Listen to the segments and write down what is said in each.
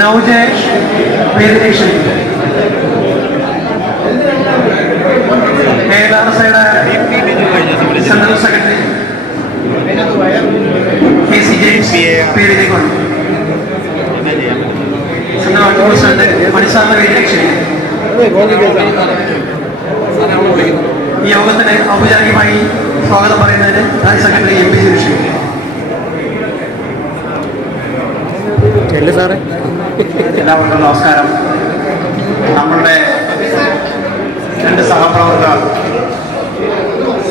നവജേഷ് വേദിനേഷൻ KLRSയുടെ central secretary KC James പേരിലേക്കുണ്ട്. സെൻട്രൽ പ്രസിഡന്റ് മണിസാറിന്റെ വേദിനേഷൻ ഈ യോഗത്തിന് ഔപചാരികമായി സ്വാഗതം പറയുന്നതിന് ജനറൽ സെക്രട്ടറി MP സുരേഷ്. എല്ലാവർക്കും നമസ്കാരം. നമ്മളുടെ രണ്ട് സഹപ്രവർത്തകർ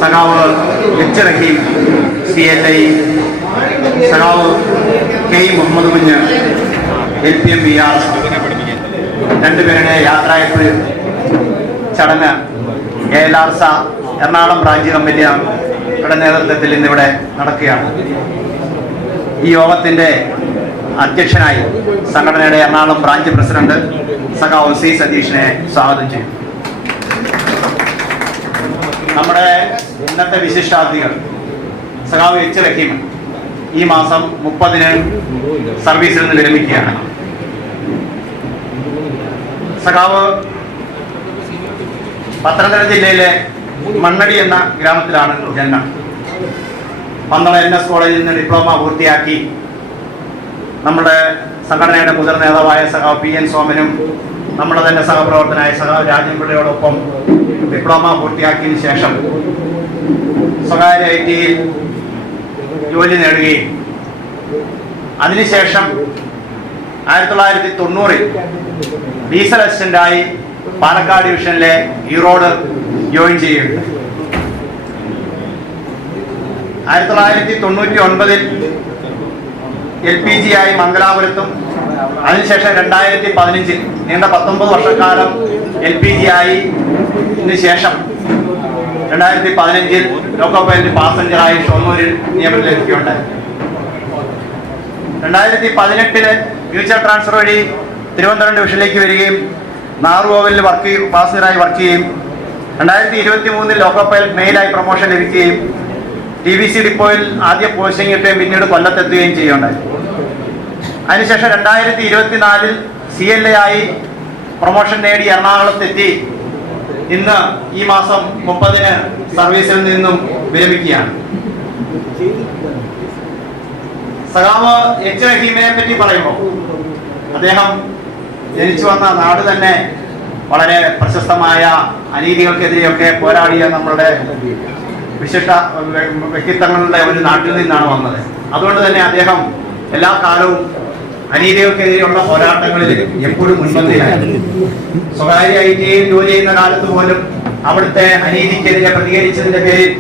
സഖാവ് എച്ച് റഹീം CLI, സഖാവ് K മുഹമ്മദ് കുഞ്ഞ് LPM VR, രണ്ടുപേരുടെ യാത്രയപ്പ് ചടങ്ങ് KLRSA എറണാകുളം ബ്രാഞ്ച് കമ്മിറ്റിയുടെ നേതൃത്വത്തിൽ ഇന്നിവിടെ നടക്കുകയാണ്. ഈ യോഗത്തിൻ്റെ അധ്യക്ഷനായി സംഘടനയുടെ എറണാകുളം ബ്രാഞ്ച് പ്രസിഡന്റ് സഖാവ് C സതീഷിനെ സ്വാഗതം ചെയ്യും. നമ്മുടെ ഇന്നത്തെ വിശിഷ്ടാതിഥികൾ സഖാവ് എച്ച് റഹീം ഈ മാസം 30-ന് സർവീസിൽ നിന്ന് വിരമിക്കുകയാണ്. സഖാവ് പത്തനംതിട്ട ജില്ലയിലെ മണ്ണടി എന്ന ഗ്രാമത്തിലാണ് ജന്മം. പന്തളം NS കോളേജിൽ നിന്ന് ഡിപ്ലോമ പൂർത്തിയാക്കി നമ്മുടെ സംഘടനയുടെ മുതിർന്ന നേതാവായ സഖാവ് PN സോമനും നമ്മുടെ തന്നെ സഹപ്രവർത്തനായ സഖാവ് രാജൻപിള്ളയോടൊപ്പം ഡിപ്ലോമ പൂർത്തിയാക്കിയതിനു ശേഷം സ്വകാര്യ IT-യിൽ ജോലി നേടുകയും അതിനുശേഷം 1990-ൽ ഡീസൽ അസിസ്റ്റന്റായി പാലക്കാട് ഡിവിഷനിലെ ഈറോഡ് ജോയിൻ ചെയ്യുകയുണ്ടായി. 1999-ൽ LPG ആയി മംഗലാപുരത്തും അതിനുശേഷം 2015-ൽ നീണ്ട 19 വർഷക്കാലം LPG ആയി ശേഷം 2015-ൽ ലോക്കോ പൈലറ്റ് പാസഞ്ചറായി ഷൊർണൂരിൽ നിയമനം ലഭിക്കുകയുണ്ടായി. 2018-ല് ഫ്യൂച്ചർ ട്രാൻസ്ഫർ വഴി തിരുവനന്തപുരം ഡിവിഷനിലേക്ക് വരികയും നാറുകോവിലിൽ പാസഞ്ചറായി വർക്ക് ചെയ്യുകയും 2023-ൽ ലോക്കോ പൈലറ്റ് മെയിലായി പ്രൊമോഷൻ ലഭിക്കുകയും TVC ഡിപ്പോയിൽ ആദ്യ പോസ്റ്റിംഗ് കിട്ടുകയും പിന്നീട് കൊല്ലത്തെത്തുകയും ചെയ്യുകയുണ്ടായി. അതിനുശേഷം 2024-ൽ CLI ആയി പ്രൊമോഷൻ നേടി എറണാകുളത്തെത്തി ഇന്ന് ഈ മാസം 30-ന് സർവീസിൽ നിന്നും വിരമിക്കുകയാണ്. സഖാവ് എച്ച് റഹീമിനെ പറ്റി പറയുമ്പോൾ അദ്ദേഹം ജനിച്ചു വന്ന നാട് തന്നെ വളരെ പ്രശസ്തമായ അനീതികൾക്കെതിരെയൊക്കെ പോരാടിയ നമ്മളുടെ വിശിഷ്ട വ്യക്തിത്വങ്ങളുടെ ഒരു നാട്ടിൽ നിന്നാണ് വന്നത്. അതുകൊണ്ട് തന്നെ അദ്ദേഹം എല്ലാ കാലവും അനീതികൾക്കെതിരെയുള്ള പോരാട്ടങ്ങളിൽ എപ്പോഴും മുൻപന്തിയിലായിരുന്നു. സ്വകാര്യ IT-യിൽ ജോലി ചെയ്യുന്ന കാലത്ത് പോലും അവിടുത്തെ അനീതിക്കെതിരെ പ്രതികരിച്ചതിന്റെ പേരിൽ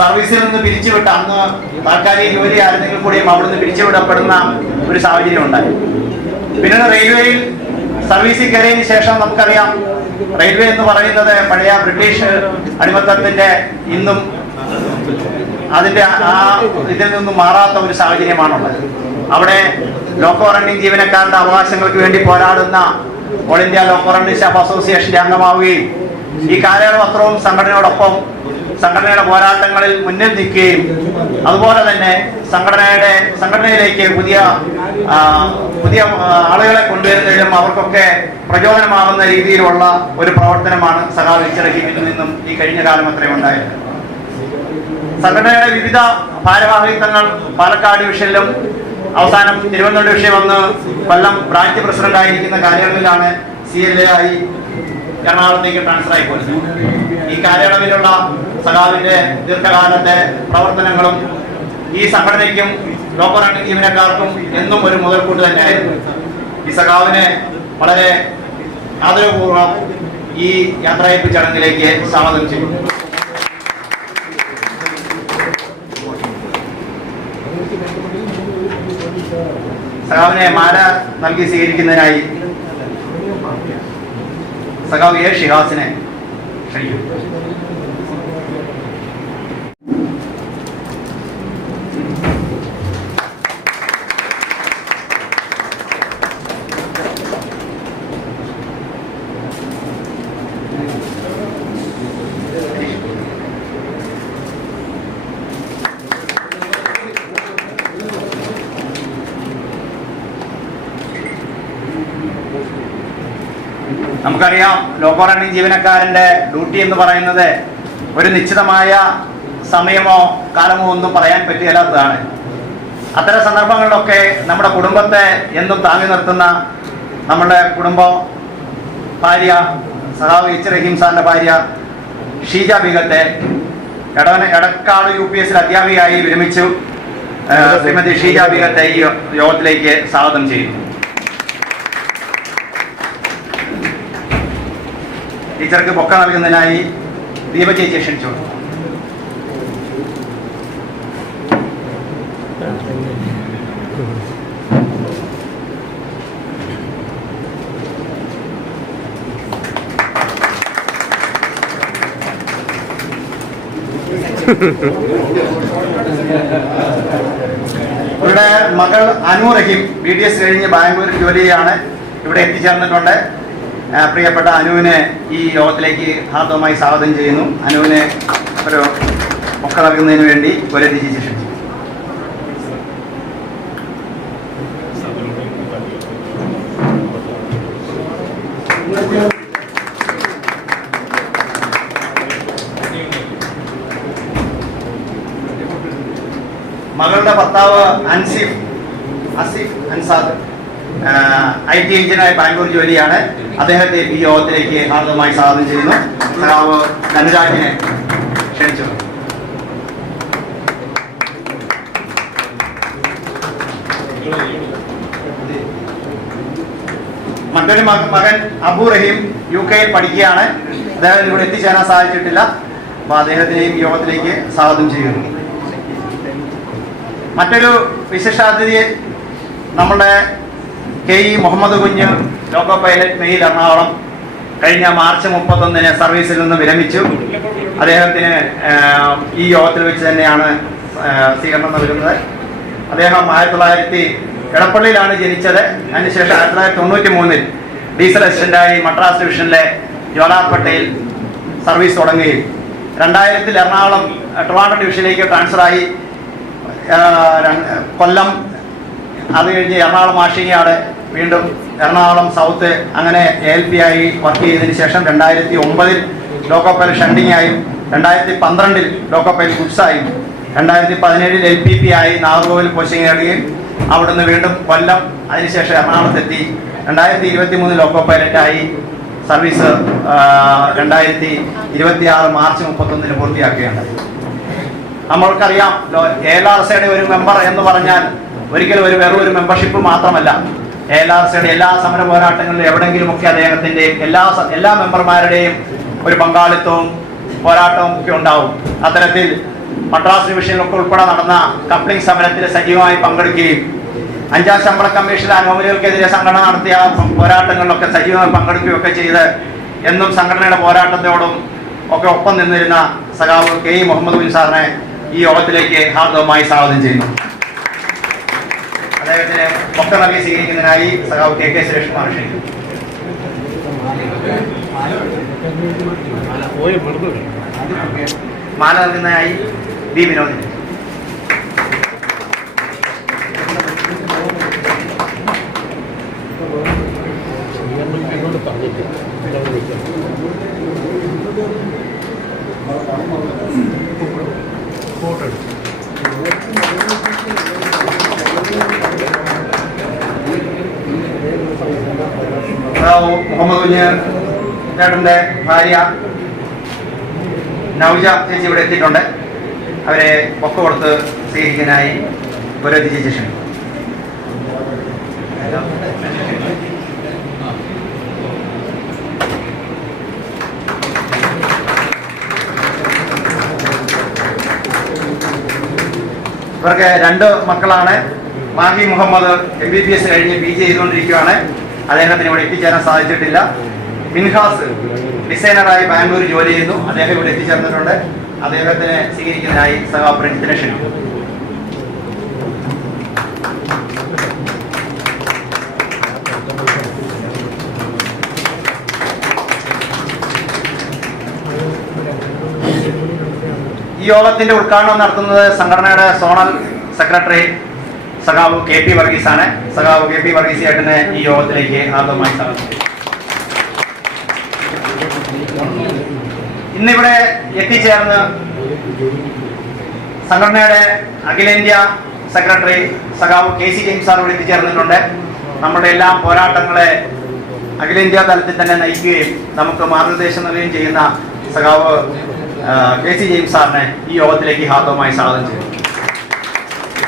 സർവീസിൽ നിന്ന് പിരിച്ചുവിട്ട, അന്ന് താൽക്കാലിക ജോലി ആയിരുന്നെങ്കിൽ കൂടിയും അവിടുന്ന് പിരിച്ചുവിടപ്പെടുന്ന ഒരു സാഹചര്യം ഉണ്ടായി. പിന്നീട് റെയിൽവേയിൽ സർവീസിൽ കയറിയതിനു ശേഷം നമുക്കറിയാം, റെയിൽവേ എന്ന് പറയുന്നത് പഴയ ബ്രിട്ടീഷ് അടിമത്തത്തിന്റെ ഇന്നും അതിന്റെ ഇതിൽ നിന്നും മാറാത്ത ഒരു സാഹചര്യമാണുള്ളത്. അവിടെ ലോക്കോ റണ്ണിംഗ് ജീവനക്കാരുടെ അവകാശങ്ങൾക്ക് വേണ്ടി പോരാടുന്ന all India loco running staff അസോസിയേഷന്റെ അംഗമാവുകയും ഈ കാലയളവത്രവും സംഘടനയുടെ പോരാട്ടങ്ങളിൽ മുന്നിൽ നിൽക്കുകയും അതുപോലെ തന്നെ സംഘടനയിലേക്ക് പുതിയ ആളുകളെ കൊണ്ടുവരുന്നതിലും അവർക്കൊക്കെ പ്രചോദനമാകുന്ന രീതിയിലുള്ള ഒരു പ്രവർത്തനമാണ് സഖാവ് എച്ച് റഹീമിൽ നിന്നും ഈ കഴിഞ്ഞ കാലം അത്രയും ഉണ്ടായത്. സംഘടനയുടെ വിവിധ ഭാരവാഹിത്വങ്ങൾ പാലക്കാട് ഡിവിഷനിലും അവസാനം തിരുവനന്തപുരം ഡിവിഷൻ വന്ന് കൊല്ലം ബ്രാഞ്ച് പ്രസിഡന്റ് ആയിരിക്കുന്ന കാലയളവിലാണ് CLI ആയി എറണാകുളത്തേക്ക് ട്രാൻസ്ഫർ ആയിപ്പോയത്. ഈ കാലയളവിലുള്ള സഖാവിന്റെ ദീർഘകാലത്തെ പ്രവർത്തനങ്ങളും ഈ സംഘടനയ്ക്കും ലോക്കോ റണ്ണിംഗ് ജീവനക്കാർക്കും എന്നും ഒരു മുതൽക്കൂട്ട് തന്നെയായിരുന്നു. ഈ സഖാവിനെ വളരെ ആദരവപൂർവ്വം ഈ യാത്രയപ്പ് ചടങ്ങിലേക്ക് സ്വാഗതം ചെയ്യുന്നു. സഖാവിനെ മാല നൽകി സ്വീകരിക്കുന്നതിനായി സഖാവ് A ഷിഹാസിനെ ക്ഷണിക്കും. നമുക്കറിയാം, ലോക്കോ റണ്ണിംഗ് ജീവനക്കാരൻ്റെ ഡ്യൂട്ടി എന്ന് പറയുന്നത് ഒരു നിശ്ചിതമായ സമയമോ കാലമോ ഒന്നും പറയാൻ പറ്റില്ലാത്തതാണ്. അത്തരം സന്ദർഭങ്ങളിലൊക്കെ നമ്മുടെ കുടുംബത്തെ എന്നും താങ്ങി നിർത്തുന്ന നമ്മുടെ ഭാര്യ സഖാവ് എച്ച് റഹീം സാറിൻ്റെ ഭാര്യ ഷീജ ബീഗത്തെ എടക്കാട് UPS അധ്യാപികയായി വിരമിച്ചു ശ്രീമതി ഷീജ ബീഗത്തെ ഈ യോഗത്തിലേക്ക് സ്വാഗതം ചെയ്യുന്നു. ടീച്ചർക്ക് ബൊക്ക നൽകുന്നതിനായി ദീപചേച്ചിയെ ക്ഷണിച്ചു. ഇവരുടെ മകൾ അനു റഹീം BDS കഴിഞ്ഞ് ബാംഗ്ലൂരിൽ ജോലിയാണ്, ഇവിടെ എത്തിച്ചേർന്നിട്ടുണ്ട്. പ്രിയപ്പെട്ട അനുവിനെ ഈ യോഗത്തിലേക്ക് ഹാർദവമായി സ്വാഗതം ചെയ്യുന്നു. അനുവിനെ ഒരു മൊക്ക നൽകുന്നതിന് വേണ്ടി ഒരെത്തിച്ച് ക്ഷണിച്ചു. മകളുടെ ഭർത്താവ് അസീഫ് അൻസാദ് IT എഞ്ചിനീയറായി ബാംഗ്ലൂർ ജോലിയാണ്. അദ്ദേഹത്തെ ഈ യോഗത്തിലേക്ക് ഹാർദവമായി സ്വാഗതം ചെയ്യുന്നു. സഖാവ് ധനുരാജിനെ ക്ഷണിച്ചു. മറ്റൊരു മകൻ അബു റഹീം UK പഠിക്കുകയാണ്. അദ്ദേഹം ഇവിടെ എത്തിച്ചേരാൻ സാധിച്ചിട്ടില്ല. അപ്പോൾ അദ്ദേഹത്തിനെയും യോഗത്തിലേക്ക് സ്വാഗതം ചെയ്യുന്നു. മറ്റൊരു വിശിഷ്ടാതിഥി നമ്മുടെ KE മുഹമ്മദ് കുഞ്ഞ്, ലോക്കോ പൈലറ്റ്, മെയിൽ, എറണാകുളം. കഴിഞ്ഞ മാർച്ച് 31 സർവീസിൽ നിന്ന് വിരമിച്ചു. അദ്ദേഹത്തിന് ഈ യോഗത്തിൽ വെച്ച് തന്നെയാണ് സ്വീകരണം നൽകുന്നത്. അദ്ദേഹം 1900 എടപ്പള്ളിയിലാണ് ജനിച്ചത്. അതിനുശേഷം 1993 ഡീസൽ അസിസ്റ്റന്റായി മദ്രാസ് ഡിവിഷനിലെ ജോലാർപേട്ടയിൽ സർവീസ് തുടങ്ങുകയും 2000 എറണാകുളം ട്രിവാൻഡ്രം ഡിവിഷനിലേക്ക് ട്രാൻസ്ഫറായി കൊല്ലം, അത് കഴിഞ്ഞ് എറണാകുളം ആഷിങ്ങാട്, വീണ്ടും എറണാകുളം സൗത്ത്, അങ്ങനെ ALP ആയി വർക്ക് ചെയ്തതിന് ശേഷം 2009 ലോക്കോ പൈലറ്റ് ഷണ്ടിങ്ങായും 2012 ലോക്കോ പൈലറ്റ് ഗുഡ്സായും 2017 LPP ആയി നാഗർകോവിൽ പോസ്റ്റിംഗ് നേടുകയും അവിടുന്ന് വീണ്ടും കൊല്ലം, അതിനുശേഷം എറണാകുളത്തെത്തി 2023 ലോക്കോ പൈലറ്റായി സർവീസ് 2026 മാർച്ച് 31 പൂർത്തിയാക്കുകയാണ്. നമ്മൾക്കറിയാം, ALRCയുടെ ഒരു മെമ്പർ എന്ന് പറഞ്ഞാൽ ഒരിക്കലും വെറും ഒരു മെമ്പർഷിപ്പ് മാത്രമല്ല. ALRCയുടെ എല്ലാ സമര പോരാട്ടങ്ങളിലും എവിടെയെങ്കിലുമൊക്കെ അദ്ദേഹത്തിൻ്റെ എല്ലാ മെമ്പർമാരുടെയും ഒരു പങ്കാളിത്തവും പോരാട്ടവും ഒക്കെ ഉണ്ടാവും. അത്തരത്തിൽ മദ്രാസ് ഡിവിഷനിലൊക്കെ ഉൾപ്പെടെ നടന്ന കപ്ലിംഗ് സമരത്തിൽ സജീവമായി പങ്കെടുക്കുകയും 5ാം ശമ്പള കമ്മീഷനിലെ അനോമലികൾക്കെതിരെ സംഘടന നടത്തിയ പോരാട്ടങ്ങളിലൊക്കെ സജീവമായി പങ്കെടുക്കുകയൊക്കെ ചെയ്ത് എന്നും സംഘടനയുടെ പോരാട്ടത്തോടും ഒക്കെ ഒപ്പം നിന്നിരുന്ന സഖാവ് KE മുഹമ്മദ് കുഞ്ഞ് സാറിനെ ഈ യോഗത്തിലേക്ക് ഹാർദവമായി സ്വാഗതം ചെയ്യുന്നു. അദ്ദേഹത്തിന് മൊക്ക നൽകി സ്വീകരിക്കുന്നതിനായി സഖാവ് KK സുരേഷ് കുമാർ ക്ഷണിക്കുന്നു. മാല നൽകുന്നതിനായി B വിനോദിനെ. മുഹമ്മദ് കുഞ്ഞ് ചേട്ടൻ്റെ ഭാര്യ നൗജ ചേച്ചി ഇവിടെ എത്തിയിട്ടുണ്ട്. അവരെ പൊക്ക കൊടുത്ത് സ്വീകരിക്കാനായി ഒരു ചേച്ചി ക്ഷണിക്കും. ഇവർക്ക് 2 മക്കളാണ്. മാഹി മുഹമ്മദ് MBBS കഴിഞ്ഞ് PG ചെയ്തുകൊണ്ടിരിക്കുകയാണ്. അദ്ദേഹത്തിന് ഇവിടെ എത്തിച്ചേരാൻ സാധിച്ചിട്ടില്ല. മിൻഹാസ് ഡിസൈനറായി ബാംഗ്ലൂർ ജോലി ചെയ്യുന്നു. അദ്ദേഹം ഇവിടെ എത്തിച്ചേർന്നിട്ടുണ്ട്. അദ്ദേഹത്തിനെ സ്വീകരിക്കുന്നതിനായി സഖാവ് പ്രജിത്തിനെ ക്ഷണിക്കും. ഈ യോഗത്തിന്റെ ഉദ്ഘാടനം നടത്തുന്നത് സംഘടനയുടെ സോണൽ സെക്രട്ടറി സഖാവ് KP വർഗീസ് ആണ്. സഖാവ് KP വർഗീസ് ചേട്ടനെ ഈ യോഗത്തിലേക്ക് ആദ്യമായി സ്വാഗതം. ഇന്നിവിടെ എത്തിച്ചേർന്ന് സംഘടനയുടെ അഖിലേന്ത്യാ സെക്രട്ടറി സഖാവ് KC ജെയിംസ് സാർ ഇവിടെ എത്തിച്ചേർന്നിട്ടുണ്ട്. നമ്മുടെ എല്ലാ പോരാട്ടങ്ങളെ അഖിലേന്ത്യാ തലത്തിൽ തന്നെ നയിക്കുകയും നമുക്ക് മാർഗനിർദ്ദേശം നൽകുകയും ചെയ്യുന്ന സഖാവ് KC ജെയിംസ് സാറിനെ ഈ യോഗത്തിലേക്ക് ഹാർദവമായി സ്വാഗതം ചെയ്തു.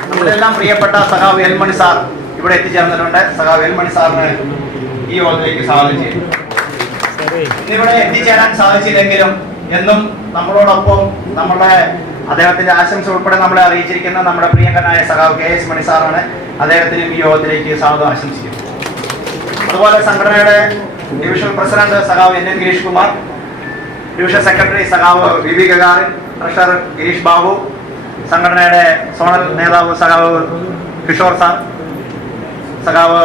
നമ്മുടെ എല്ലാം പ്രിയപ്പെട്ട സഖാവ് എൽ മണി സാർ ഇവിടെ എത്തിച്ചേർന്നിട്ടുണ്ട്. സഖാവ് എൽ മണി സാറിനെ ഈ യോഗത്തിലേക്ക് സ്വാഗതം ചെയ്തു. ഇന്നിവിടെ എത്തിച്ചേരാൻ സാധിച്ചില്ലെങ്കിലും എന്നും നമ്മളോടൊപ്പം നമ്മുടെ അദ്ദേഹത്തിന്റെ ആശംസ ഉൾപ്പെടെ നമ്മളെ അറിയിച്ചിരിക്കുന്ന നമ്മുടെ പ്രിയങ്കരനായ സഖാവ് KS മണി സാറാണ്. അദ്ദേഹത്തിനും ഈ യോഗത്തിലേക്ക് സ്വാഗതം ആശംസിക്കുന്നു. അതുപോലെ സംഘടനയുടെ ഡിവിഷൻ പ്രസിഡന്റ് സഖാവ് NN Girish Kumar, division secretary സഖാവ് VV Gagarin, treasurer Girish Babu, സംഘടനയുടെ സോണൽ നേതാവ് സഖാവ് കിഷോർ സാർ, സഖാവ്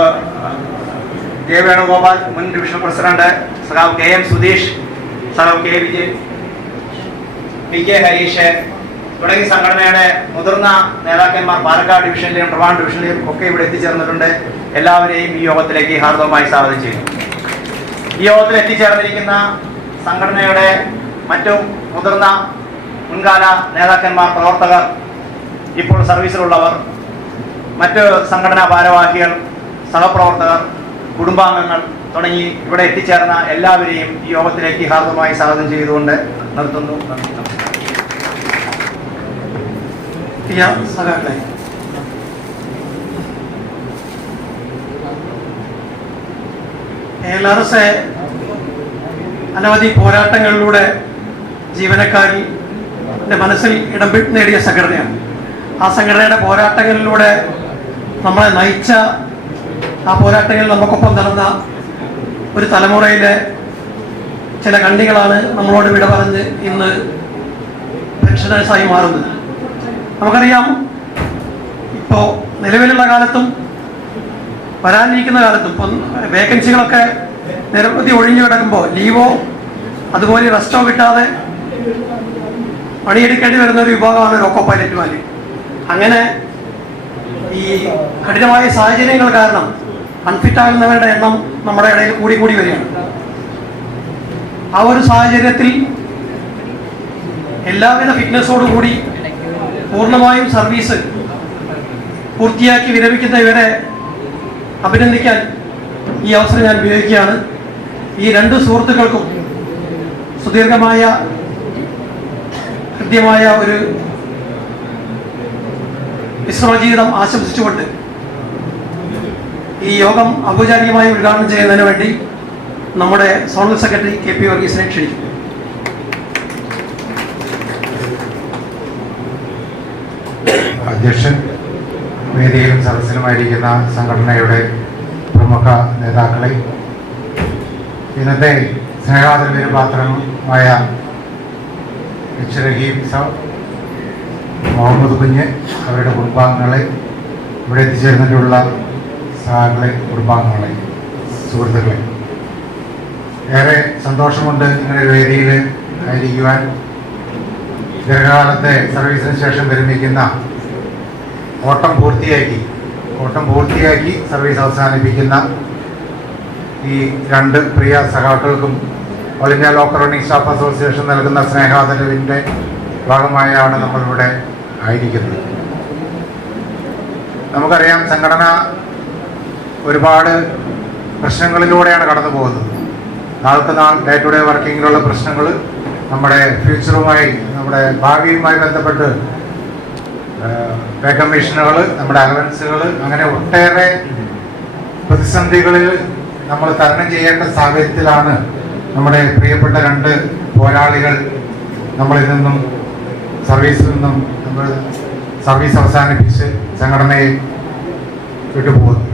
J വേണുഗോപാൽ, മുൻ ഡിവിഷൻ പ്രസിഡന്റ് സഖാവ് KM സുധീഷ്, സഖാവ് K വിജയൻ, PK ഹരീഷ് തുടങ്ങി സംഘടനയുടെ മുതിർന്ന നേതാക്കന്മാർ പാലക്കാട് ഡിവിഷനിലെയും ട്രിവാൻഡ്രം ഡിവിഷനിലെയും ഒക്കെ ഇവിടെ എത്തിച്ചേർന്നിട്ടുണ്ട്. എല്ലാവരെയും ഈ യോഗത്തിലേക്ക് ഹാർദവമായി സ്വാഗതം ചെയ്യുന്നു. ഈ യോഗത്തിൽ എത്തിച്ചേർന്നിരിക്കുന്ന സംഘടനയുടെ മറ്റു മുതിർന്ന മുൻകാല നേതാക്കന്മാർ, പ്രവർത്തകർ, ഇപ്പോൾ സർവീസിലുള്ളവർ, മറ്റ് സംഘടനാ ഭാരവാഹികൾ, സഹപ്രവർത്തകർ, കുടുംബാംഗങ്ങൾ തുടങ്ങി ഇവിടെ എത്തിച്ചേർന്ന എല്ലാവരെയും ഈ യോഗത്തിലേക്ക് ഹാർദവമായി സ്വാഗതം ചെയ്തുകൊണ്ട് നിർത്തുന്നു. സഖാക്കളെ, ALRS അനവധി പോരാട്ടങ്ങളിലൂടെ ജീവനക്കാരുടെ മനസ്സിൽ ഇടം നേടിയ സംഘടനയാണ്. ആ സംഘടനയുടെ പോരാട്ടങ്ങളിലൂടെ നമ്മളെ നയിച്ച, ആ പോരാട്ടങ്ങളിൽ നമുക്കൊപ്പം നടന്ന ഒരു തലമുറയിലെ ചില കണ്ണികളാണ് നമ്മളോട് വിട പറഞ്ഞ് ഇന്ന് പെൻഷനേഴ്സായി മാറുന്നത്. നമുക്കറിയാം, ഇപ്പോൾ നിലവിലുള്ള കാലത്തും വരാനിരിക്കുന്ന കാലത്തും ഇപ്പം വേക്കൻസികളൊക്കെ നിരവധി ഒഴിഞ്ഞു കിടക്കുമ്പോൾ ലീവോ അതുപോലെ റെസ്റ്റോ കിട്ടാതെ പണിയെടുക്കേണ്ടി വരുന്ന ഒരു വിഭാഗമാണ് ലോക്കോ പൈലറ്റുമാർ. അങ്ങനെ ഈ കഠിനമായ സാഹചര്യങ്ങൾ കാരണം അൺഫിറ്റാകുന്നവരുടെ എണ്ണം നമ്മുടെ ഇടയിൽ കൂടി വരികയാണ്. ആ ഒരു സാഹചര്യത്തിൽ എല്ലാവിധ ഫിറ്റ്നസ്സോടുകൂടി പൂർണ്ണമായും സർവീസ് പൂർത്തിയാക്കി വിരമിക്കുന്ന ഇവരെ അഭിനന്ദിക്കാൻ ഈ അവസരം ഞാൻ ഉപയോഗിക്കുകയാണ്. ഈ രണ്ട് സുഹൃത്തുക്കൾക്കും സുദീർഘമായ കൃത്യമായ ഒരു വിശ്രമജീവിതം ആശംസിച്ചുകൊണ്ട് ഈ യോഗം ഔപചാരികമായി ഉദ്ഘാടനം ചെയ്യുന്നതിന് വേണ്ടി നമ്മുടെ സോണൽ സെക്രട്ടറി KP വർഗീസിനെ ക്ഷണിക്കും. അധ്യക്ഷൻ, വേദിയിലും സദസ്സിലുമായിരിക്കുന്ന സംഘടനയുടെ പ്രമുഖ നേതാക്കളെ, ഇന്നത്തെ സ്നേഹാദരവിന് പാത്രമായ റഹീം സാർ, മുഹമ്മദ് കുഞ്ഞ്, അവരുടെ കുടുംബാംഗങ്ങളെ, ഇവിടെ എത്തിച്ചേർന്നിട്ടുള്ള സഹാക്കളെ, കുടുംബാംഗങ്ങളെ, സുഹൃത്തുക്കളെ, ഏറെ സന്തോഷമുണ്ട് നിങ്ങളുടെ വേദിയിൽ ആയിരിക്കുവാൻ. ദീർഘകാലത്തെ സർവീസിന് ശേഷം വിരമിക്കുന്ന, ഓട്ടം പൂർത്തിയാക്കി സർവീസ് അവസാനിപ്പിക്കുന്ന ഈ രണ്ട് പ്രിയ സഖാക്കൾക്കും all India local running staff association നൽകുന്ന സ്നേഹാദരവിൻ്റെ ഭാഗമായാണ് നമ്മളിവിടെ ആയിരിക്കുന്നത്. നമുക്കറിയാം, സംഘടന ഒരുപാട് പ്രശ്നങ്ങളിലൂടെയാണ് കടന്നു പോകുന്നത്. നാൾക്ക് നാൾ ഡേ ടു ഡേ വർക്കിങ്ങിലുള്ള പ്രശ്നങ്ങൾ, നമ്മുടെ ഫ്യൂച്ചറുമായി, നമ്മുടെ ഭാവിയുമായി ബന്ധപ്പെട്ട് പേ കമ്മീഷനുകൾ, നമ്മുടെ അലവൻസുകൾ, അങ്ങനെ ഒട്ടേറെ പ്രതിസന്ധികളിൽ നമ്മൾ തരണം ചെയ്യേണ്ട സാഹചര്യത്തിലാണ് നമ്മുടെ പ്രിയപ്പെട്ട രണ്ട് പോരാളികൾ നമ്മളിൽ നിന്നും സർവീസിൽ നിന്നും നമ്മൾ സർവീസ് അവസാനിപ്പിച്ച് സംഘടനയെ വിട്ടുപോകുന്നു.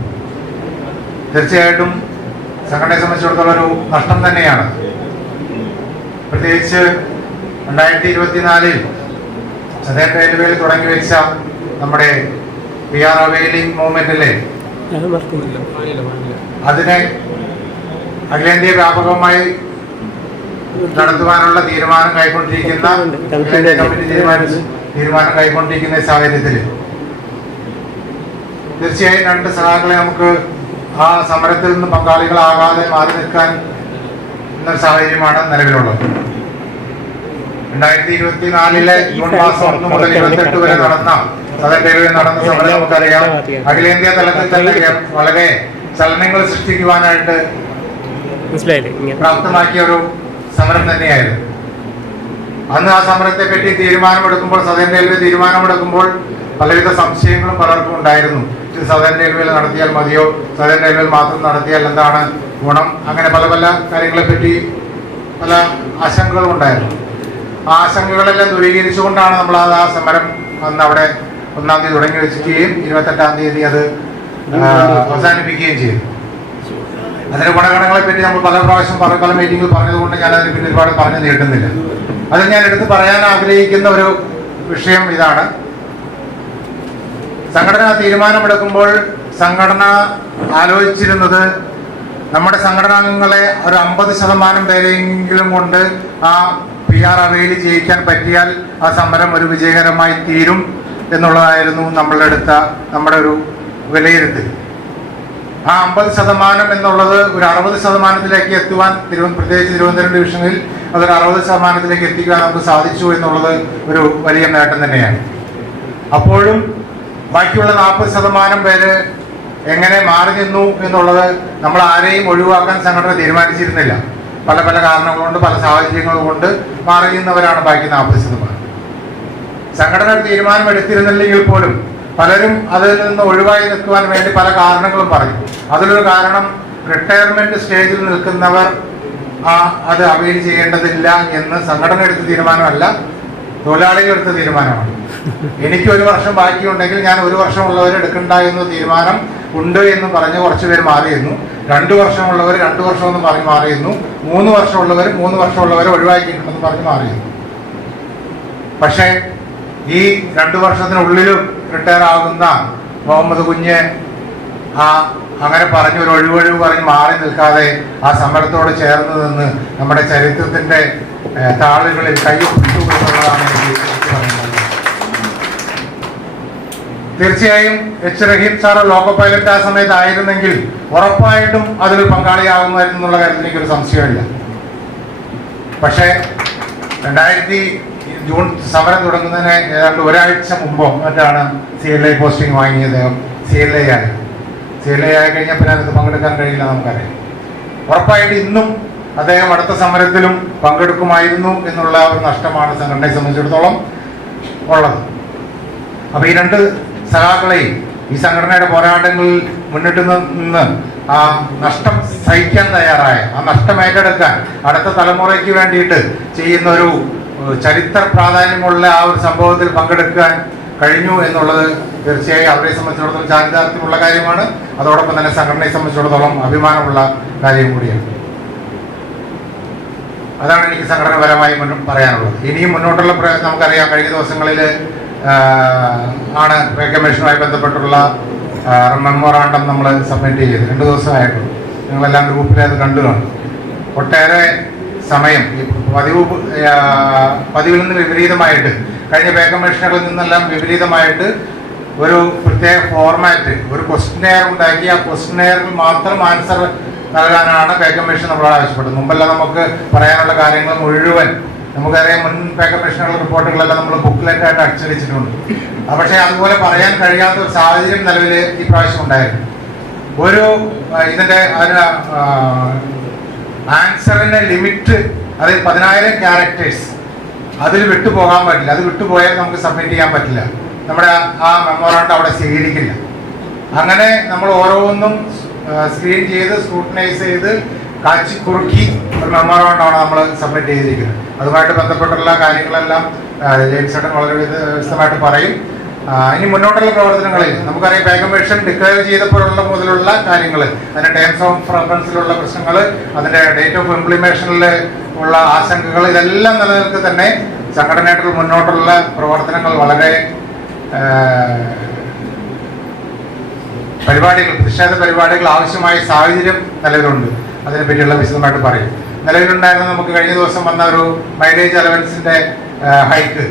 തീർച്ചയായിട്ടും സംഘടനയെ സംബന്ധിച്ചിടത്തോളം ഒരു നഷ്ടം തന്നെയാണ്. പ്രത്യേകിച്ച് 2024 സദേൺ റെയിൽവേയിൽ തുടങ്ങി വെച്ച നമ്മുടെ PR അവെയിലിംഗ് മൂവ്മെന്റിലെ അതിനെ അഖിലേന്ത്യാ വ്യാപകമായി നടത്തുവാനുള്ള തീരുമാനം കൈക്കൊണ്ടിരിക്കുന്ന കമ്മിറ്റി തീരുമാനം കൈക്കൊണ്ടിരിക്കുന്ന സാഹചര്യത്തിൽ തീർച്ചയായും രണ്ട് സഹാക്കളെ നമുക്ക് ആ സമരത്തിൽ നിന്ന് പങ്കാളികളാകാതെ മാറി നിൽക്കാൻ എന്നൊരു സാഹചര്യമാണ് നിലവിലുള്ളത്. 2024 ജൂൺ മാസം 1 മുതൽ 28 വരെ നടന്ന സദൻ റെയിൽവേ നടന്ന സമരം നമുക്കറിയാം. അഖിലേന്ത്യാ തലത്തിൽ തന്നെ വളരെ ചലനങ്ങൾ സൃഷ്ടിക്കുവാനായിട്ട് പ്രാപ്തമാക്കിയ ഒരു സമരം തന്നെയായിരുന്നു. അന്ന് ആ സമരത്തെ പറ്റി തീരുമാനമെടുക്കുമ്പോൾ, സദൻ റെയിൽവേ തീരുമാനമെടുക്കുമ്പോൾ പലവിധ സംശയങ്ങളും പലർക്കും ഉണ്ടായിരുന്നു. ഇത് സദൻ റെയിൽവേയിൽ നടത്തിയാൽ മതിയോ, സദൻ റെയിൽവേയിൽ മാത്രം നടത്തിയാൽ എന്താണ് ഗുണം, അങ്ങനെ പല പല കാര്യങ്ങളെ പറ്റി പല ആശങ്കകളും ഉണ്ടായിരുന്നു. ആ ആശങ്കകളെല്ലാം ദൂരീകരിച്ചുകൊണ്ടാണ് നമ്മൾ ആ സമരം അന്ന് അവിടെ 1-ാം തീയതി തുടങ്ങി വെക്കുകയും 28-ാം തീയതി അത് അവസാനിപ്പിക്കുകയും ചെയ്തു. അതിന്റെ ഗുണഗണങ്ങളെ പറ്റി നമ്മൾ പല പ്രാവശ്യം പല മീറ്റിംഗിൽ പറഞ്ഞതുകൊണ്ട് ഞാൻ അതിന് പിന്നെ ഒരുപാട് പറഞ്ഞു നീട്ടുന്നില്ല. അതിൽ ഞാൻ എടുത്ത് പറയാൻ ആഗ്രഹിക്കുന്ന ഒരു വിഷയം ഇതാണ്. സംഘടന തീരുമാനമെടുക്കുമ്പോൾ സംഘടന ആലോചിച്ചിരുന്നത് നമ്മുടെ സംഘടനാംഗങ്ങളെ ഒരു 50% പേരെങ്കിലും കൊണ്ട് ആ PR അവയിൽ ജയിക്കാൻ പറ്റിയാൽ ആ സമരം ഒരു വിജയകരമായി തീരും എന്നുള്ളതായിരുന്നു നമ്മുടെ ഒരു വിലയിരുത്തൽ. ആ 50% എന്നുള്ളത് ഒരു 60%-ത്തിലേക്ക് എത്തുവാൻ പ്രത്യേകിച്ച് തിരുവനന്തപുരം ഡിവിഷനിൽ അതൊരു 60%-ത്തിലേക്ക് എത്തിക്കാൻ നമുക്ക് സാധിച്ചു എന്നുള്ളത് ഒരു വലിയ നേട്ടം തന്നെയാണ്. അപ്പോഴും ബാക്കിയുള്ള 40% പേര് എങ്ങനെ മാറി നിന്നു എന്നുള്ളത് നമ്മൾ ആരെയും ഒഴിവാക്കാൻ സംഘടന തീരുമാനിച്ചിരുന്നില്ല. പല പല കാരണങ്ങൾ കൊണ്ട്, പല സാഹചര്യങ്ങൾ കൊണ്ട് മാറി നിന്നവരാണ് ബാക്കി 40%. സംഘടന തീരുമാനം എടുത്തിരുന്നില്ലെങ്കിൽ പോലും പലരും അതിൽ നിന്ന് ഒഴിവായി നിൽക്കുവാൻ വേണ്ടി പല കാരണങ്ങളും പറയും. അതിലൊരു കാരണം റിട്ടയർമെന്റ് സ്റ്റേജിൽ നിൽക്കുന്നവർ അത് അവീൽ ചെയ്യേണ്ടതില്ല എന്ന് സംഘടന എടുത്ത തീരുമാനമല്ല, തൊഴിലാളികൾ എടുത്ത തീരുമാനമാണ്. എനിക്ക് 1 വർഷം ബാക്കിയുണ്ടെങ്കിൽ ഞാൻ 1 വർഷമുള്ളവർ എടുക്കണ്ട എന്ന തീരുമാനം ഉണ്ട് എന്ന് പറഞ്ഞ് കുറച്ചുപേർ മാറിയിരുന്നു. 2 വർഷമുള്ളവർ 2 വർഷം എന്ന് പറഞ്ഞ് മാറിയിരുന്നു. 3 വർഷമുള്ളവർ 3 വർഷമുള്ളവരെ ഒഴിവാക്കിയിട്ടുണ്ടെന്ന് പറഞ്ഞ് മാറിയിരുന്നു. പക്ഷേ ഈ 2 വർഷത്തിനുള്ളിലും റിട്ടയർ ആകുന്ന മുഹമ്മദ് കുഞ്ഞ് അങ്ങനെ പറഞ്ഞ് ഒരു ഒഴിവൊഴിവ് പറഞ്ഞ് മാറി നിൽക്കാതെ ആ സമരത്തോട് ചേർന്ന് നിന്ന് നമ്മുടെ ചരിത്രത്തിന്റെ താളുകളിൽ കൈയൊപ്പിട്ടു എന്നുള്ളതാണ് എനിക്ക് പറയുന്നത്. തീർച്ചയായും റഹീം സാറ് ലോക്കോ പൈലറ്റ് ആ സമയത്ത് ആയിരുന്നെങ്കിൽ ഉറപ്പായിട്ടും അതിൽ പങ്കാളിയാകുമായിരുന്നു എന്നുള്ള കാര്യത്തിൽ എനിക്കൊരു സംശയമില്ല. പക്ഷേ 2000 ജൂൺ സമരം തുടങ്ങുന്നതിന് ഏതാണ്ട് ഒരാഴ്ച മുമ്പോ മറ്റാണ് CLA പോസ്റ്റിംഗ് വാങ്ങിയത്. CLA ആയി കഴിഞ്ഞാൽ പിന്നെ അതിന് പങ്കെടുക്കാൻ കഴിയില്ല നമുക്കറിയാം. ഉറപ്പായിട്ട് ഇന്നും അദ്ദേഹം അടുത്ത സമരത്തിലും പങ്കെടുക്കുമായിരുന്നു എന്നുള്ള ഒരു നഷ്ടമാണ് സംഘടനയെ സംബന്ധിച്ചിടത്തോളം ഉള്ളത്. അപ്പൊ ഈ 2 സഖാക്കളെയും ഈ സംഘടനയുടെ പോരാട്ടങ്ങളിൽ മുന്നിട്ട് നിന്ന് ആ നഷ്ടം സഹിക്കാൻ തയ്യാറായ, ആ നഷ്ടം ഏറ്റെടുക്കാൻ അടുത്ത തലമുറയ്ക്ക് വേണ്ടിയിട്ട് ചെയ്യുന്ന ഒരു ചരിത്ര പ്രാധാന്യമുള്ള ആ ഒരു സംഭവത്തിൽ പങ്കെടുക്കാൻ കഴിഞ്ഞു എന്നുള്ളത് തീർച്ചയായും അവരെ സംബന്ധിച്ചിടത്തോളം ചാരിതാർത്ഥ്യമുള്ള കാര്യമാണ്. അതോടൊപ്പം തന്നെ സംഘടനയെ സംബന്ധിച്ചിടത്തോളം അഭിമാനമുള്ള കാര്യം കൂടിയാണ്. അതാണ് എനിക്ക് സംഘടനാപരമായി പറയാനുള്ളത്. ഇനിയും മുന്നോട്ടുള്ള നമുക്കറിയാം, കഴിഞ്ഞ ദിവസങ്ങളിൽ ആണ് പേ കമ്മീഷനുമായി ബന്ധപ്പെട്ടുള്ള മെമ്മോറാണ്ടം നമ്മൾ സബ്മിറ്റ് ചെയ്ത് 2 ദിവസമായിട്ടുള്ളൂ. നിങ്ങളെല്ലാം ഗ്രൂപ്പിൽ അത് കണ്ടു കാണും. ഒട്ടേറെ സമയം പതിവിൽ നിന്ന് വിപരീതമായിട്ട്, കഴിഞ്ഞ പേ കമ്മീഷനുകളിൽ നിന്നെല്ലാം വിപരീതമായിട്ട് ഒരു പ്രത്യേക ഫോർമാറ്റ്, ഒരു ക്വസ്റ്റ്യനെയർ ഉണ്ടാക്കി ആ ക്വസ്റ്റ്യനെയറിൽ മാത്രം ആൻസർ നൽകാനാണ് പേ കമ്മീഷൻ നമ്മളോട് ആവശ്യപ്പെട്ടത്. മുമ്പെല്ലാം നമുക്ക് പറയാനുള്ള കാര്യങ്ങൾ മുഴുവൻ നമുക്കറിയാം. മുൻ പേ കമ്മീഷനുള്ള റിപ്പോർട്ടുകളെല്ലാം നമ്മൾ ബുക്ക്ലെറ്റ് ആയിട്ട് അച്ചടിച്ചിട്ടുണ്ട്. പക്ഷേ അതുപോലെ പറയാൻ കഴിയാത്ത ഒരു സാഹചര്യം നിലവിൽ ഈ പ്രാവശ്യം ഉണ്ടായിരുന്നു. ഇതിന്റെ ആൻസറിന്റെ ലിമിറ്റ് അത് 10,000 ക്യാരക്ടേഴ്സ്, അതിൽ വിട്ടുപോകാൻ പറ്റില്ല. അത് വിട്ടുപോയാൽ നമുക്ക് സബ്മിറ്റ് ചെയ്യാൻ പറ്റില്ല. നമ്മുടെ ആ മെമ്മോറാണ്ടം അവിടെ സ്വീകരിക്കില്ല. അങ്ങനെ നമ്മൾ ഓരോന്നും സ്ക്രീൻ ചെയ്ത് സ്ക്രൂട്ടനൈസ് ചെയ്ത് കാച്ചി കുറുക്കി ഒരു മെമ്മോറാണ്ടമാണ് നമ്മൾ സബ്മിറ്റ് ചെയ്തിരിക്കുന്നത്. അതുമായിട്ട് ബന്ധപ്പെട്ടുള്ള കാര്യങ്ങളെല്ലാം ജെയിംസ് ചേട്ടൻ വളരെ വിശദമായിട്ട് പറയും. ഇനി മുന്നോട്ടുള്ള പ്രവർത്തനങ്ങളിൽ നമുക്കറിയാം, പേ കമ്മീഷൻ ഡിക്ലെയർ ചെയ്തപ്പോഴുള്ള മുതലുള്ള കാര്യങ്ങൾ, അതിന്റെ ടേംസ് ഓഫ് റെഫറൻസിലുള്ള പ്രശ്നങ്ങൾ, അതിന്റെ ഡേറ്റ് ഓഫ് ഇംപ്ലിമേഷനിൽ ഉള്ള ആശങ്കകൾ, ഇതെല്ലാം നിലനിൽക്കെ തന്നെ സംഘടനയായിട്ടുള്ള മുന്നോട്ടുള്ള പ്രവർത്തനങ്ങൾ വളരെ പ്രതിഷേധ പരിപാടികൾ ആവശ്യമായ സാഹചര്യം നിലവിലുണ്ട്. അതിനെപ്പറ്റിയുള്ള വിശദമായിട്ട് പറയും. നിലവിലുണ്ടായിരുന്ന നമുക്ക് കഴിഞ്ഞ ദിവസം വന്ന ഒരു മൈലേജ് അലവൻസിന്റെ ഹൈക്ക്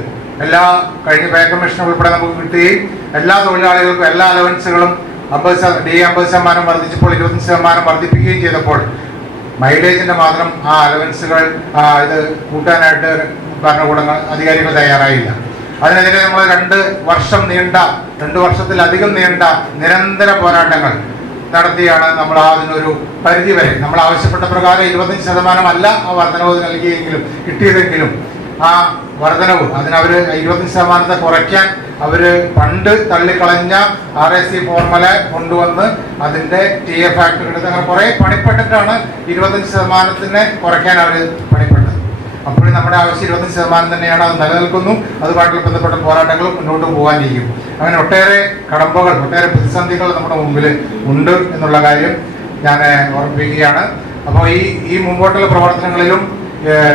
കഴിഞ്ഞ പേ കമ്മീഷൻ ഉൾപ്പെടെ നമുക്ക് കിട്ടുകയും എല്ലാ തൊഴിലാളികൾക്കും എല്ലാ അലവൻസുകളും 50% വർദ്ധിച്ചപ്പോൾ 25% വർദ്ധിപ്പിക്കുകയും ചെയ്തപ്പോൾ മൈലേജിന്റെ മാത്രം ആ അലവൻസുകൾ ഇത് കൂട്ടാനായിട്ട് ഭരണകൂടങ്ങൾ അധികാരികൾ തയ്യാറായില്ല. അതിനെതിരെ നമ്മൾ 2 വർഷത്തിലധികം നീണ്ട നിരന്തര പോരാട്ടങ്ങൾ നടത്തിയാണ് നമ്മൾ അതിനൊരു പരിധി വരെ നമ്മൾ ആവശ്യപ്പെട്ട പ്രകാരം 25% അല്ല ആ വർധനവ് നൽകിയെങ്കിലും കിട്ടിയതെങ്കിലും ആ വർധനവ് അതിനവർ 25% കുറയ്ക്കാൻ അവര് പണ്ട് തള്ളിക്കളഞ്ഞ RAC ഫോർമുല കൊണ്ടുവന്ന് അതിന്റെ TF ആക്ട് എടുത്ത് അങ്ങനെ കുറെ പണിപ്പെട്ടിട്ടാണ് 25% കുറയ്ക്കാൻ അവർ പണിപ്പെട്ടത്. അപ്പോഴും നമ്മുടെ ആവശ്യം 25% തന്നെയാണ്. അത് നിലനിൽക്കുന്നു. അതുമായിട്ടുള്ള ബന്ധപ്പെട്ട പോരാട്ടങ്ങൾ മുന്നോട്ട് പോകാനിരിക്കും. അങ്ങനെ ഒട്ടേറെ കടമ്പകൾ, ഒട്ടേറെ പ്രതിസന്ധികൾ നമ്മുടെ മുമ്പിൽ ഉണ്ട് എന്നുള്ള കാര്യം ഞാൻ ഓർമ്മിപ്പിക്കുകയാണ്. അപ്പോൾ ഈ മുമ്പോട്ടുള്ള പ്രവർത്തനങ്ങളിലും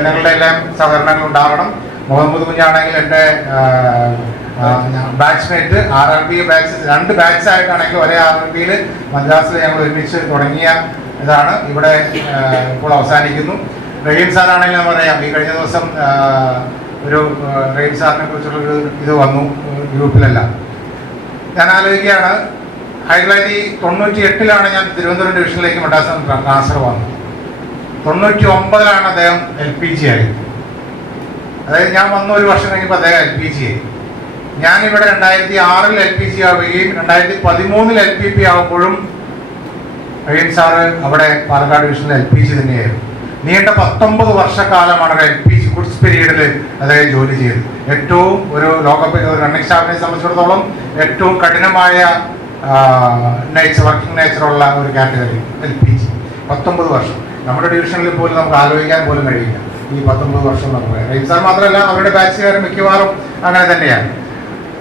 ഞങ്ങളുടെ എല്ലാം സഹകരണങ്ങൾ ഉണ്ടാകണം. മുഹമ്മദ് കുഞ്ഞാണെങ്കിൽ എൻ്റെ ബാച്ച്മേറ്റ് RRB ബാച്ച് 2 ബാച്ച് ആയിട്ടാണെങ്കിൽ ഒരേ RRBയിൽ മദ്രാസിൽ ഞങ്ങൾ ഒരുമിച്ച് തുടങ്ങിയ ഇതാണ്. ഇവിടെ ഇപ്പോൾ അവസാനിക്കുന്നു. റഹീം സാറാണെങ്കിൽ നമുക്കറിയാം, ഈ കഴിഞ്ഞ ദിവസം ഒരു റഹീം സാറിനെ കുറിച്ചുള്ളൊരു ഇത് വന്നു ഗ്രൂപ്പിലെല്ലാം. ഞാൻ ആലോചിക്കുകയാണ്, 1998 ഞാൻ തിരുവനന്തപുരം ഡിവിഷനിലേക്ക് മദ്രാസ് ട്രാൻസ്ഫർ വന്നു. 99 അദ്ദേഹം LPG ആയി. അതായത് ഞാൻ വന്ന 1 വർഷം കഴിഞ്ഞപ്പോൾ അദ്ദേഹം LPG ആയി. ഞാനിവിടെ 2006 LPG ആവുകയും 2013 LPP ആവുമ്പോഴും റഹീം സാറ് അവിടെ പാലക്കാട് ഡിവിഷനിൽ LPG തന്നെയായിരുന്നു. നീണ്ട 19 വർഷക്കാലമാണ് LPG ഗുഡ്സ് പീരീഡിൽ അദ്ദേഹം ജോലി ചെയ്തത്. ഏറ്റവും ഒരു റണ്ണിംഗ് സ്റ്റാഫിനെ സംബന്ധിച്ചിടത്തോളം ഏറ്റവും കഠിനമായ വർക്കിംഗ് നേച്ചറുള്ള ഒരു കാറ്റഗറി LPG. 19 വർഷം നമ്മുടെ ഡിവിഷനിൽ പോലും നമുക്ക് ആലോചിക്കാൻ പോലും കഴിയില്ല ഈ 19 വർഷം എന്ന് പറയുന്നത്. റഹീം സാർ മാത്രമല്ല, അവരുടെ ബാച്ചുകാരും മിക്കവാറും അങ്ങനെ തന്നെയാണ്.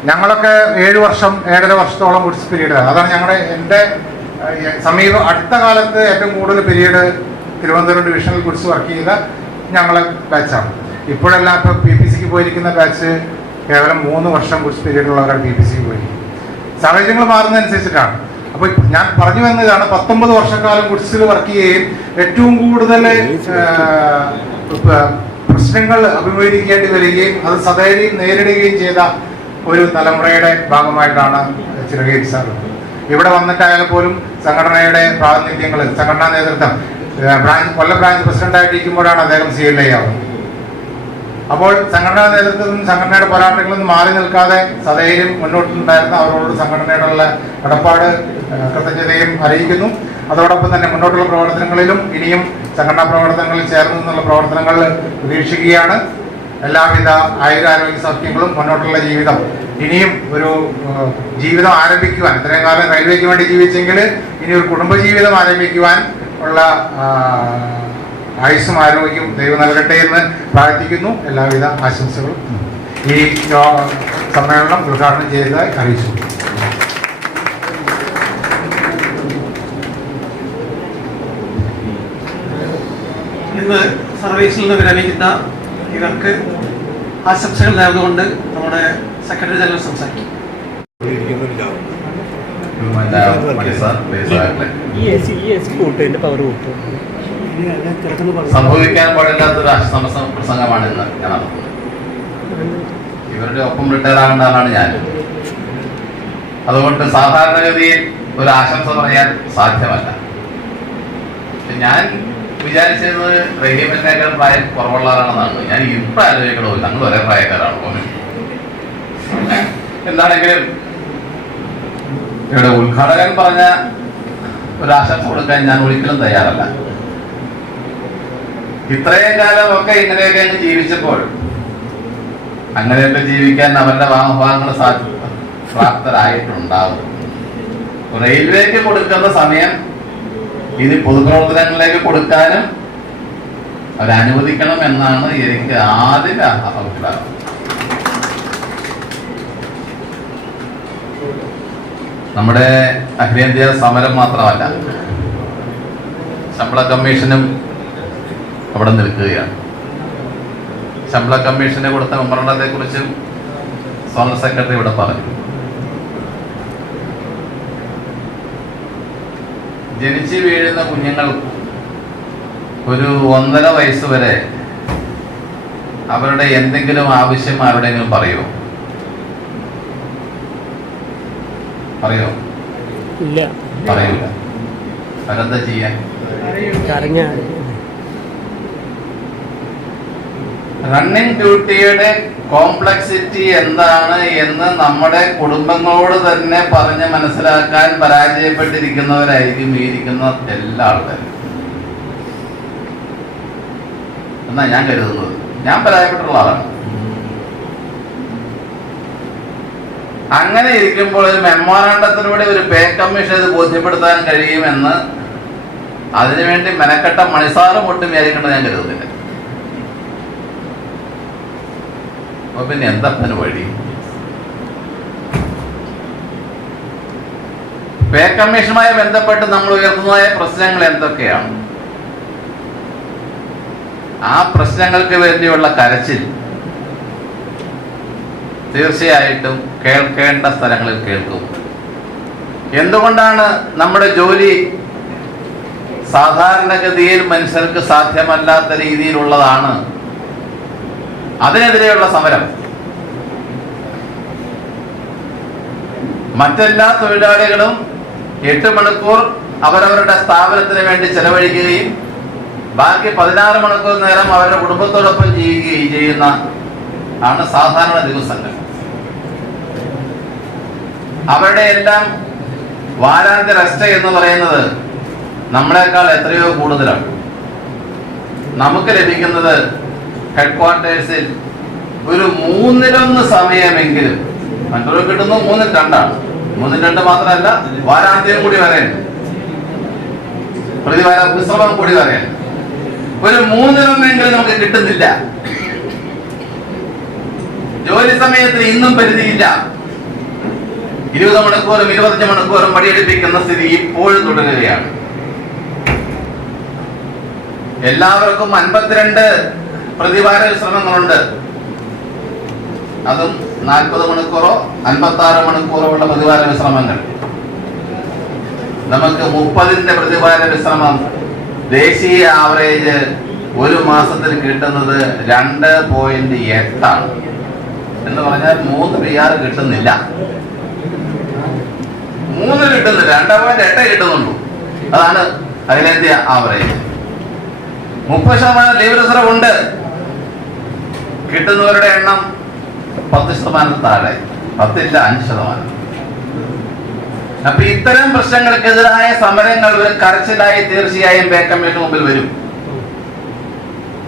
ഞങ്ങളൊക്കെ 7 വർഷം 7.5 വർഷത്തോളം ഗുഡ്സ് പീരീഡാണ്. അതാണ് എൻ്റെ അടുത്ത കാലത്ത് ഏറ്റവും കൂടുതൽ period Thiruvananthapuram divisional goods work ചെയ്ത ഞങ്ങളെ ബാച്ചാണ്. ഇപ്പോഴെല്ലാം ഇപ്പോൾ PPCക്ക് പോയിരിക്കുന്ന ബാച്ച് കേവലം 3 വർഷം ഗുഡ്സ് പീരീഡുള്ളവരാണ് PPCക്ക് പോയിരിക്കുന്നത്. സാഹചര്യങ്ങൾ മാറുന്നതനുസരിച്ചിട്ടാണ്. അപ്പോൾ ഞാൻ പറഞ്ഞു വന്നതാണ്, 19 വർഷക്കാലം ഗുഡ്സിൽ വർക്ക് ചെയ്യുകയും ഏറ്റവും കൂടുതൽ പ്രശ്നങ്ങൾ അഭിമുഖീകരിക്കേണ്ടി വരികയും അത് സധൈര്യം നേരിടുകയും ചെയ്ത ഒരു തലമുറയുടെ ഭാഗമായിട്ടാണ് റഹീം സാർ. ഇവിടെ വന്നിട്ടായാലും പോലും സംഘടനയുടെ പ്രാതിനിധ്യങ്ങൾ, സംഘടനാ നേതൃത്വം, കൊല്ലം ബ്രാഞ്ച് പ്രസിഡന്റായിട്ടിരിക്കുമ്പോഴാണ് അദ്ദേഹം CLA ആവുന്നത്. അപ്പോൾ സംഘടനാ നേതൃത്വവും സംഘടനയുടെ പോരാട്ടങ്ങളിൽ നിന്ന് മാറി നിൽക്കാതെ സധൈര്യം മുന്നോട്ടുണ്ടായിരുന്ന അവരോട് സംഘടനയോടുള്ള കടപ്പാട് കൃതജ്ഞതയും അറിയിക്കുന്നു. അതോടൊപ്പം തന്നെ മുന്നോട്ടുള്ള പ്രവർത്തനങ്ങളിലും ഇനിയും സംഘടനാ പ്രവർത്തനങ്ങളിൽ ചേർന്ന് നിന്നുള്ള പ്രവർത്തനങ്ങൾ പ്രതീക്ഷിക്കുകയാണ്. എല്ലാവിധ ആയുരാരോഗ്യ സൗഖ്യങ്ങളും, മുന്നോട്ടുള്ള ജീവിതം, ഇനിയും ഒരു ജീവിതം ആരംഭിക്കുവാൻ, ഇത്രയും കാലം റെയിൽവേക്ക് വേണ്ടി ജീവിച്ചെങ്കിൽ ഇനി ഒരു കുടുംബജീവിതം ആരംഭിക്കുവാൻ ഉള്ള ആയുസ്സും ആരോഗ്യവും ദൈവം നൽകട്ടെ എന്ന് പ്രാർത്ഥിക്കുന്നു. എല്ലാവിധ ആശംസകളും ഈ സമ്മേളനം ഉദ്ഘാടനം ചെയ്തതായി അറിയിച്ചു. ഇന്ന് സർവീസിൽ നിന്ന് വിരമിക്കുന്ന ഇവർക്ക് ആശംസകൾ നേർന്നുകൊണ്ട് നമ്മുടെ സെക്രട്ടറി ജനറൽ സംസാരിക്കും. സംഭവിക്കാൻ പാടില്ലാത്തൊരു ആശംസ പ്രസംഗമാണ് ഇന്ന് ഞാൻ നടത്തുന്നത്. ഇവരുടെ ഒപ്പം റിട്ടയർ ആകേണ്ട ആളാണ് ഞാൻ. അതുകൊണ്ട് സാധാരണഗതിയിൽ ഒരു ആശംസ പറയാൻ സാധ്യമല്ല. ഞാൻ വിചാരിച്ചത് റഹീമിനേക്കാൾ പ്രായം കുറവുള്ള ആളാണെന്നാണ്. ഞാൻ ഇപ്പം ആലോചിക്കണോ, ഞങ്ങൾ ഒരേ പ്രായക്കാരാണോ? എന്താണെങ്കിലും ഇവിടെ ഉദ്ഘാടകൻ പറഞ്ഞ ഒരു ആശംസ കൊടുക്കാൻ ഞാൻ ഒരിക്കലും തയ്യാറല്ല. ഇത്രയും കാലമൊക്കെ ഇങ്ങനെയൊക്കെ ജീവിച്ചപ്പോൾ അങ്ങനെയൊക്കെ ജീവിക്കാൻ അവരുടെ വാമഭാഗങ്ങൾ പ്രാപ്തരായിട്ടുണ്ടാവും. റെയിൽവേക്ക് കൊടുക്കുന്ന സമയം ഇനി പൊതുപ്രവർത്തനങ്ങളിലേക്ക് കൊടുക്കാനും അവരനുവദിക്കണം എന്നാണ് എനിക്ക് ആദ്യം അഭിപ്രായം. നമ്മുടെ അഖിലേന്ത്യാ സമരം മാത്രമല്ല, ശമ്പള കമ്മീഷനും അവിടെ നിൽക്കുകയാണ്. ശമ്പള കമ്മീഷന് കൊടുത്ത മെമ്മോറണ്ടത്തെ കുറിച്ചും സോണൽ സെക്രട്ടറി ഇവിടെ പറഞ്ഞു. ജനിച്ചു വീഴുന്ന കുഞ്ഞുങ്ങൾ ഒരു 1.5 വയസ്സ് വരെ അവരുടെ എന്തെങ്കിലും ആവശ്യം ആരുടെയെങ്കിലും പറയുമോ? ഇല്ല, പറയൂല. അവരെന്താ ചെയ്യാൻ? റണ്ണിങ് ഡ്യൂട്ടിയുടെ കോംപ്ലക്സിറ്റി എന്താണ് എന്ന് നമ്മുടെ കുടുംബങ്ങളോട് തന്നെ പറഞ്ഞ് മനസ്സിലാക്കാൻ പരാജയപ്പെട്ടിരിക്കുന്നവരായിരിക്കും ഈ ഇരിക്കുന്ന എല്ലാ ആൾക്കാരും എന്നാ ഞാൻ കരുതുന്നത്. ഞാൻ പരാജയപ്പെട്ടുള്ള ആളാണ്. അങ്ങനെ ഇരിക്കുമ്പോൾ ഒരു മെമ്മോറാണ്ടത്തിലൂടെ ഒരു പേ കമ്മീഷൻ ഇത് ബോധ്യപ്പെടുത്താൻ കഴിയുമെന്ന് അതിനുവേണ്ടി മെനക്കെട്ട മണിസാറും ഒട്ടും വിചാരിക്കേണ്ടത് ഞാൻ കരുതുന്നില്ല. അപ്പൊ പിന്നെ എന്തപ്പന് വഴി? പേ കമ്മീഷനുമായി ബന്ധപ്പെട്ട് നമ്മൾ ഉയർത്തുന്നതായ പ്രശ്നങ്ങൾ എന്തൊക്കെയാണ്? ആ പ്രശ്നങ്ങൾക്ക് വേണ്ടിയുള്ള കരച്ചിൽ തീർച്ചയായിട്ടും കേൾക്കേണ്ട സ്ഥലങ്ങളിൽ കേൾക്കും. എന്തുകൊണ്ടാണ് നമ്മുടെ ജോലി സാധാരണഗതിയിൽ മനുഷ്യർക്ക് സാധ്യമല്ലാത്ത രീതിയിലുള്ളതാണ്? അതിനെതിരെയുള്ള സമരം. മറ്റെല്ലാ തൊഴിലാളികളും 8 മണിക്കൂർ അവരവരുടെ സ്ഥാപനത്തിന് വേണ്ടി ചെലവഴിക്കുകയും ബാക്കി 16 മണിക്കൂർ നേരം അവരുടെ കുടുംബത്തോടൊപ്പം ചെയ്യുകയും ചെയ്യുന്ന ആണ് സാധാരണ ദിവസങ്ങൾ. അവരുടെ എല്ലാം വാരാന്ത്യ റെസ്റ്റ് എന്ന് പറയുന്നത് നമ്മളെക്കാൾ എത്രയോ കൂടുതലാണ്. നമുക്ക് ലഭിക്കുന്നത് ഹെഡ്ക്വാർട്ടേഴ്സിൽ ഒരു 1/3 സമയമെങ്കിലും, മറ്റൊരു കിട്ടുന്നത് 3/2. 3/2 മാത്രമല്ല, വാരാന്ത്യം കൂടി വരെയുണ്ട്, പ്രതിവാര വിശ്രമം കൂടി വരെയുണ്ട്. ഒരു 3/1 നമുക്ക് കിട്ടുന്നില്ല. ജോലി സമയത്തിന് ഇന്നും പരിധിയില്ല. 20 മണിക്കൂറും 25 മണിക്കൂറും പണിയെടുപ്പിക്കുന്ന സ്ഥിതി ഇപ്പോഴും തുടരുകയാണ്. എല്ലാവർക്കും 52 പ്രതിവാര വിശ്രമങ്ങളുണ്ട്. അതും 40 മണിക്കൂറോ 56 മണിക്കൂറോ ഉള്ള പ്രതിവാര വിശ്രമങ്ങൾ. നമുക്ക് 30ന്റെ പ്രതിവാര വിശ്രമം ദേശീയ ആവറേജ് ഒരു മാസത്തിൽ കിട്ടുന്നത് 2.8 ആണ്. എന്ന് പറഞ്ഞാൽ 3 PR കിട്ടുന്നില്ല. 3 കിട്ടുന്നില്ല, 2.8 കിട്ടുന്നുള്ളൂ. അതാണ് അഖിലേന്ത്യാ ആവറേജ്. 30% ലീവ് റിസർവ് ഉണ്ട്. കിട്ടുന്നവരുടെ എണ്ണം 10% താഴെ, 10 ഇല്ല 5%. അപ്പൊ ഇത്തരം പ്രശ്നങ്ങൾക്കെതിരായ സമരങ്ങൾ ഒരു കരച്ചിലായി തീർച്ചയായും പേ കമ്മീഷൻ മുമ്പിൽ വരും.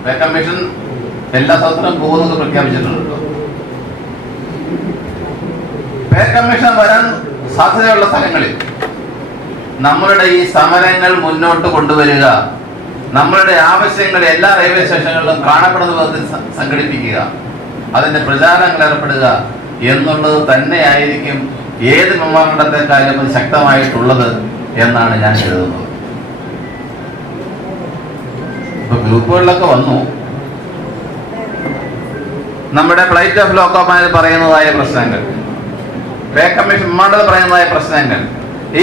പേ കമ്മീഷൻ എല്ലാ സ്ഥലത്തിലും പോകുന്നത് പ്രഖ്യാപിച്ചിട്ടുണ്ട്. പേ കമ്മീഷൻ വരാൻ സാധ്യതയുള്ള സ്ഥലങ്ങളിൽ നമ്മളുടെ ഈ സമരങ്ങൾ മുന്നോട്ട് കൊണ്ടുവരിക, നമ്മളുടെ ആവശ്യങ്ങൾ എല്ലാ റെയിൽവേ സ്റ്റേഷനുകളിലും കാണപ്പെടുന്ന വിധത്തിൽ സംഘടിപ്പിക്കുക, അതിന്റെ പ്രചാരണങ്ങൾ ഏർപ്പെടുക എന്നുള്ളത് തന്നെയായിരിക്കും ഏത് മെമ്മോറാണ്ടത്തെക്കാളും ശക്തമായിട്ടുള്ളത് എന്നാണ് ഞാൻ കരുതുന്നത്. ഇപ്പൊ ഗ്രൂപ്പുകളിലൊക്കെ വന്നു നമ്മുടെ ഫ്ലൈറ്റ് ഓഫ് ലോക്കോമാനിൽ പറയുന്നതായ പ്രശ്നങ്ങൾ, പേ കമ്മീഷൻ മെമ്മോറാണ്ടത്തിൽ പറയുന്നതായ പ്രശ്നങ്ങൾ,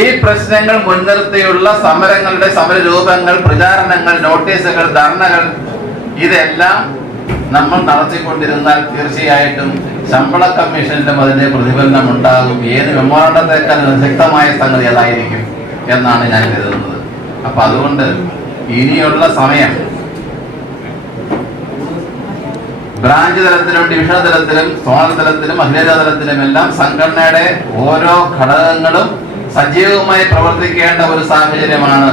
ഈ പ്രശ്നങ്ങൾ മുൻനിർത്തിയുള്ള സമരങ്ങളുടെ സമരരൂപങ്ങൾ, പ്രചാരണങ്ങൾ, നോട്ടീസുകൾ, ധർണകൾ, ഇതെല്ലാം നമ്മൾ നടത്തിക്കൊണ്ടിരുന്നാൽ തീർച്ചയായിട്ടും ശമ്പള കമ്മീഷനിലും അതിന്റെ പ്രതിഫലനം ഉണ്ടാകും. ഏത് മെമ്മോറാണ്ടത്തേക്കാൾ ശക്തമായ സംഗതി അതായിരിക്കും എന്നാണ് ഞാൻ കരുതുന്നത്. അപ്പൊ അതുകൊണ്ട് ഇനിയുള്ള സമയം ബ്രാഞ്ച് തലത്തിലും ഡിവിഷൻ തലത്തിലും സോണൽ തലത്തിലും അഖിലേന്ത്യാ തലത്തിലും എല്ലാം സംഘടനയുടെ ഓരോ ഘടകങ്ങളും സജീവമായി പ്രവർത്തിക്കേണ്ട ഒരു സാഹചര്യമാണ്.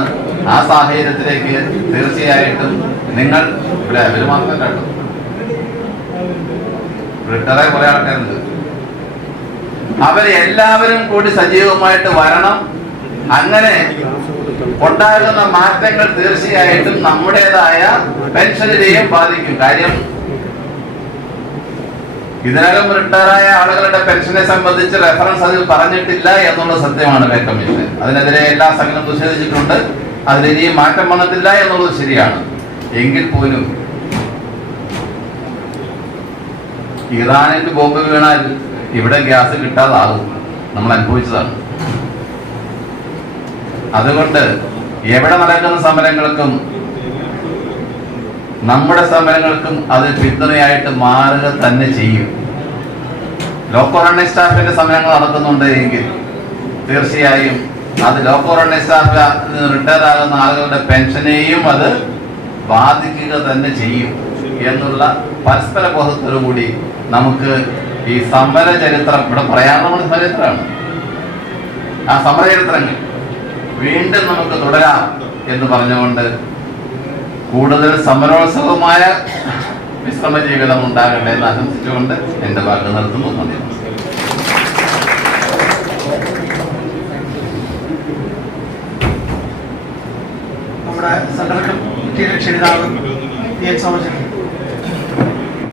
ആ സാഹചര്യത്തിലേക്ക് തീർച്ചയായിട്ടും നിങ്ങൾ ഇവിടെ അവർ മാത്രം കണ്ടു, റിട്ടയറെ കുറെ ആൾക്കാരുണ്ട്, അവര് എല്ലാവരും കൂടി സജീവമായിട്ട് വരണം. അങ്ങനെ ഉണ്ടാകുന്ന മാറ്റങ്ങൾ തീർച്ചയായിട്ടും നമ്മുടേതായ പെൻഷനെയും ബാധിക്കും. കാര്യം ഇതിനകം റിട്ടയറായ ആളുകളുടെ പെൻഷനെ സംബന്ധിച്ച് റെഫറൻസ് അതിൽ പറഞ്ഞിട്ടില്ല എന്നുള്ളത് സത്യമാണ്. പേ കമ്മീഷൻ അതിനെതിരെ എല്ലാ സംഘടനയും പ്രതിഷേധിച്ചിട്ടുണ്ട്. അതിലിനിയും മാറ്റം വന്നിട്ടില്ല എന്നുള്ളത് ശരിയാണ്. എങ്കിൽ പോലും ഇറാനിൽ ബോംബ് വീണാൽ ഇവിടെ ഗ്യാസ് കിട്ടാതാകും. നമ്മൾ അനുഭവിച്ചതാണ്. അതുകൊണ്ട് എവിടെ നടക്കുന്ന സമരങ്ങൾക്കും നമ്മുടെ സമരങ്ങൾക്കും അത് പിന്തുണയായിട്ട് മാറുക തന്നെ ചെയ്യും. ലോക്കോ റണ്ണിംഗ് സ്റ്റാഫിന്റെ സമരങ്ങൾ നടക്കുന്നുണ്ട് എങ്കിൽ തീർച്ചയായും അത് ലോക്കോ റണ്ണിംഗ് സ്റ്റാഫ് റിട്ടയർ ആകുന്ന ആളുകളുടെ പെൻഷനെയും അത് ബാധിക്കുക തന്നെ ചെയ്യും. എന്നുള്ള പരസ്പര ബോധത്തോടു കൂടി നമുക്ക് ഈ സമര ചരിത്രം ഇവിടെ പറയാൻ നമ്മൾ സമരചരിത്രമാണ്. ആ സമരചരിത്രങ്ങൾ വീണ്ടും നമുക്ക് തുടരാം എന്ന് പറഞ്ഞുകൊണ്ട് കൂടുതൽ സമരോത്സവമായ വിശ്രമ ജീവിതം ഉണ്ടാകട്ടെ എന്ന് ആശംസിച്ചുകൊണ്ട് എന്റെ വാക്ക് നിർത്തുന്നു. നന്ദി. നമ്മുടെ സെൻട്രൽ കമ്മിറ്റിയുടെ ക്ഷണിതാവ് PN സോമശേഖരൻ